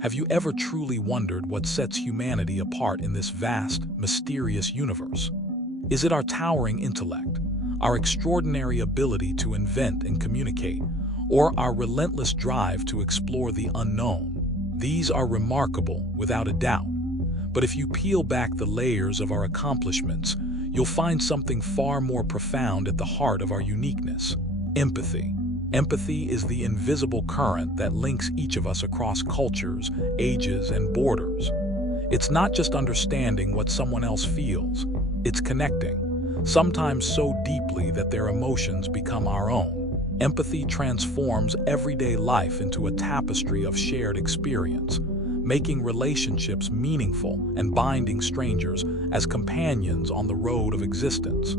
Have you ever truly wondered what sets humanity apart in this vast, mysterious universe? Is it our towering intellect, our extraordinary ability to invent and communicate, or our relentless drive to explore the unknown? These are remarkable, without a doubt. But if you peel back the layers of our accomplishments, you'll find something far more profound at the heart of our uniqueness: empathy. Empathy is the invisible current that links each of us across cultures, ages, and borders. It's not just understanding what someone else feels, it's connecting, sometimes so deeply that their emotions become our own. Empathy transforms everyday life into a tapestry of shared experience, making relationships meaningful and binding strangers as companions on the road of existence.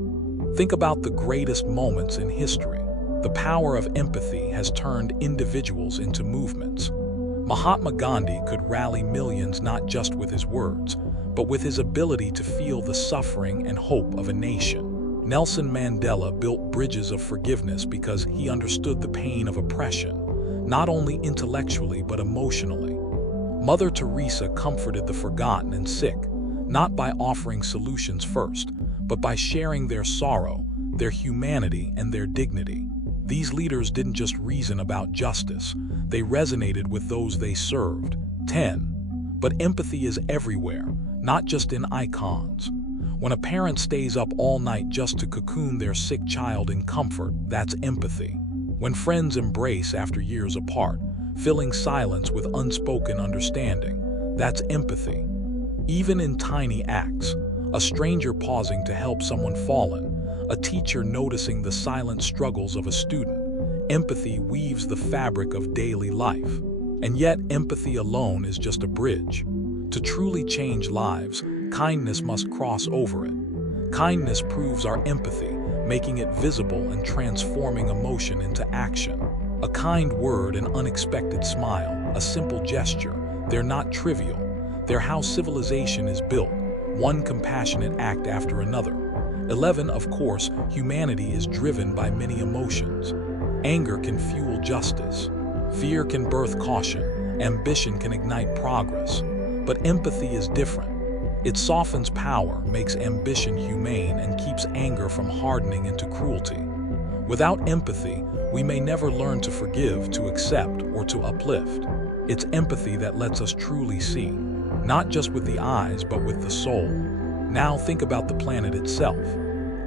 Think about the greatest moments in history. The power of empathy has turned individuals into movements. Mahatma Gandhi could rally millions not just with his words, but with his ability to feel the suffering and hope of a nation. Nelson Mandela built bridges of forgiveness because he understood the pain of oppression, not only intellectually but emotionally. Mother Teresa comforted the forgotten and sick, not by offering solutions first, but by sharing their sorrow, their humanity, and their dignity. These leaders didn't just reason about justice, they resonated with those they served. 10. But empathy is everywhere, not just in icons. When a parent stays up all night just to cocoon their sick child in comfort, that's empathy. When friends embrace after years apart, filling silence with unspoken understanding, that's empathy. Even in tiny acts, a stranger pausing to help someone fallen, a teacher noticing the silent struggles of a student, empathy weaves the fabric of daily life. And yet, empathy alone is just a bridge. To truly change lives, kindness must cross over it. Kindness proves our empathy, making it visible and transforming emotion into action. A kind word, an unexpected smile, a simple gesture, they're not trivial. They're how civilization is built, one compassionate act after another. 11. Of course, humanity is driven by many emotions. Anger can fuel justice. Fear can birth caution. Ambition can ignite progress. But empathy is different. It softens power, makes ambition humane, and keeps anger from hardening into cruelty. Without empathy, we may never learn to forgive, to accept, or to uplift. It's empathy that lets us truly see, not just with the eyes, but with the soul. Now think about the planet itself.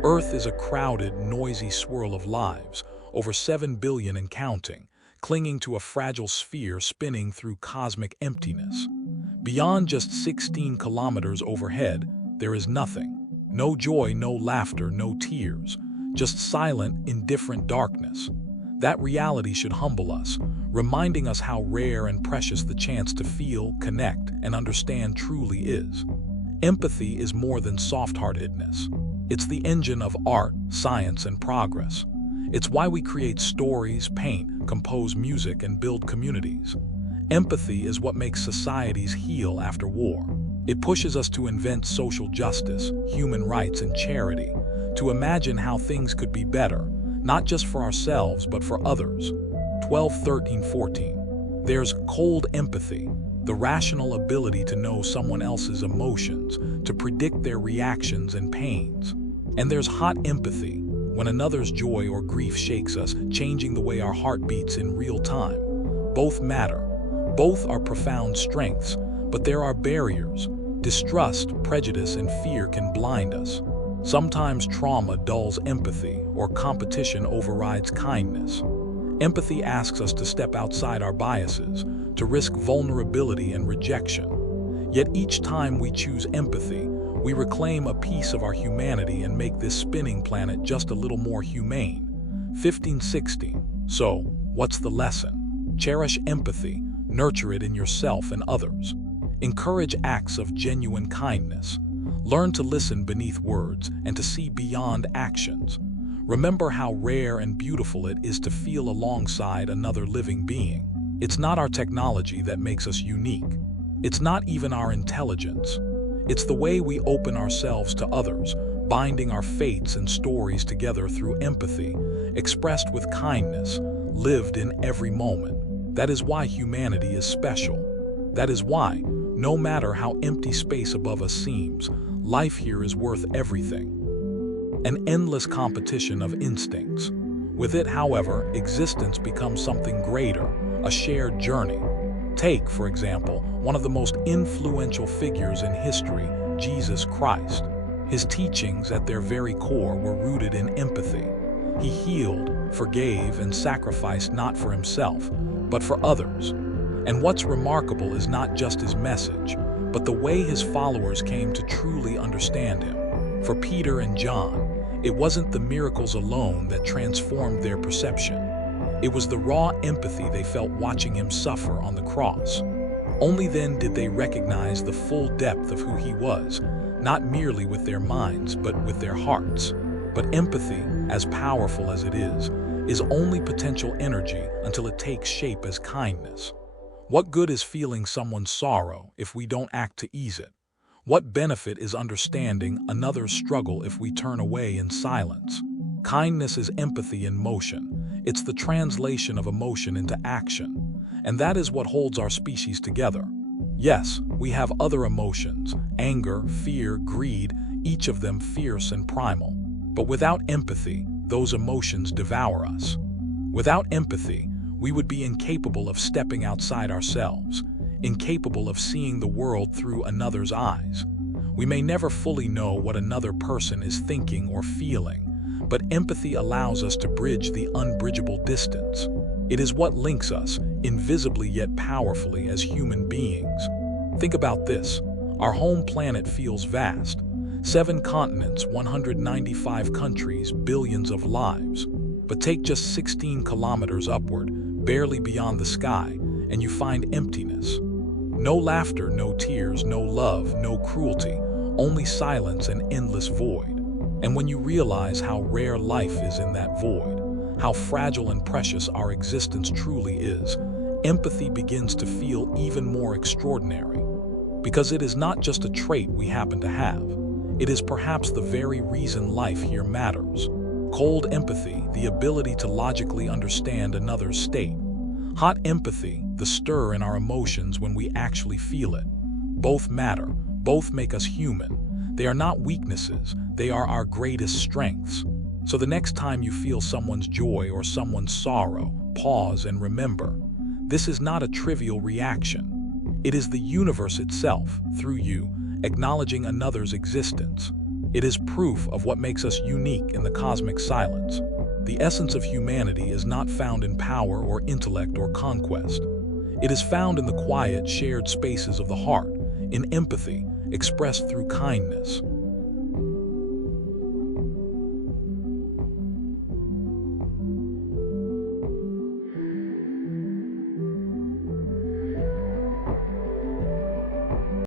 Earth is a crowded, noisy swirl of lives, over 7 billion and counting, clinging to a fragile sphere spinning through cosmic emptiness. Beyond just 16 kilometers overhead, there is nothing. No joy, no laughter, no tears, just silent, indifferent darkness. That reality should humble us, reminding us how rare and precious the chance to feel, connect, and understand truly is. Empathy is more than soft-heartedness. It's the engine of art, science, and progress. It's why we create stories, paint, compose music, and build communities. Empathy is what makes societies heal after war. It pushes us to invent social justice, human rights, and charity, to imagine how things could be better, not just for ourselves, but for others. 12, 13, 14. There's cold empathy, the rational ability to know someone else's emotions, to predict their reactions and pains. And there's hot empathy, when another's joy or grief shakes us, changing the way our heart beats in real time. Both matter. Both are profound strengths, but there are barriers. Distrust, prejudice, and fear can blind us. Sometimes trauma dulls empathy, or competition overrides kindness. Empathy asks us to step outside our biases, to risk vulnerability and rejection. Yet each time we choose empathy, we reclaim a piece of our humanity and make this spinning planet just a little more humane. 15, 16. So, what's the lesson? Cherish empathy, nurture it in yourself and others. Encourage acts of genuine kindness. Learn to listen beneath words and to see beyond actions. Remember how rare and beautiful it is to feel alongside another living being. It's not our technology that makes us unique. It's not even our intelligence. It's the way we open ourselves to others, binding our fates and stories together through empathy, expressed with kindness, lived in every moment. That is why humanity is special. That is why, no matter how empty space above us seems, life here is worth everything. An endless competition of instincts. With it, however, existence becomes something greater, a shared journey. Take, for example, one of the most influential figures in history, Jesus Christ. His teachings at their very core were rooted in empathy. He healed, forgave, and sacrificed not for himself, but for others. And what's remarkable is not just his message, but the way his followers came to truly understand him. For Peter and John, it wasn't the miracles alone that transformed their perception. It was the raw empathy they felt watching him suffer on the cross. Only then did they recognize the full depth of who he was, not merely with their minds, but with their hearts. But empathy, as powerful as it is only potential energy until it takes shape as kindness. What good is feeling someone's sorrow if we don't act to ease it? What benefit is understanding another's struggle if we turn away in silence? Kindness is empathy in motion. It's the translation of emotion into action. And that is what holds our species together. Yes, we have other emotions, anger, fear, greed, each of them fierce and primal. But without empathy, those emotions devour us. Without empathy, we would be incapable of stepping outside ourselves, incapable of seeing the world through another's eyes. We may never fully know what another person is thinking or feeling, but empathy allows us to bridge the unbridgeable distance. It is what links us, invisibly yet powerfully, as human beings. Think about this. Our home planet feels vast. 7 continents, 195 countries, billions of lives. But take just 16 kilometers upward, barely beyond the sky, and you find emptiness. No laughter, no tears, no love, no cruelty, only silence and endless void. And when you realize how rare life is in that void, how fragile and precious our existence truly is, empathy begins to feel even more extraordinary. Because it is not just a trait we happen to have. It is perhaps the very reason life here matters. Cold empathy, the ability to logically understand another's state. Hot empathy, the stir in our emotions when we actually feel it. Both matter, both make us human. They are not weaknesses, they are our greatest strengths. So the next time you feel someone's joy or someone's sorrow, pause and remember, this is not a trivial reaction. It is the universe itself, through you, acknowledging another's existence. It is proof of what makes us unique in the cosmic silence. The essence of humanity is not found in power or intellect or conquest. It is found in the quiet, shared spaces of the heart, in empathy, expressed through kindness.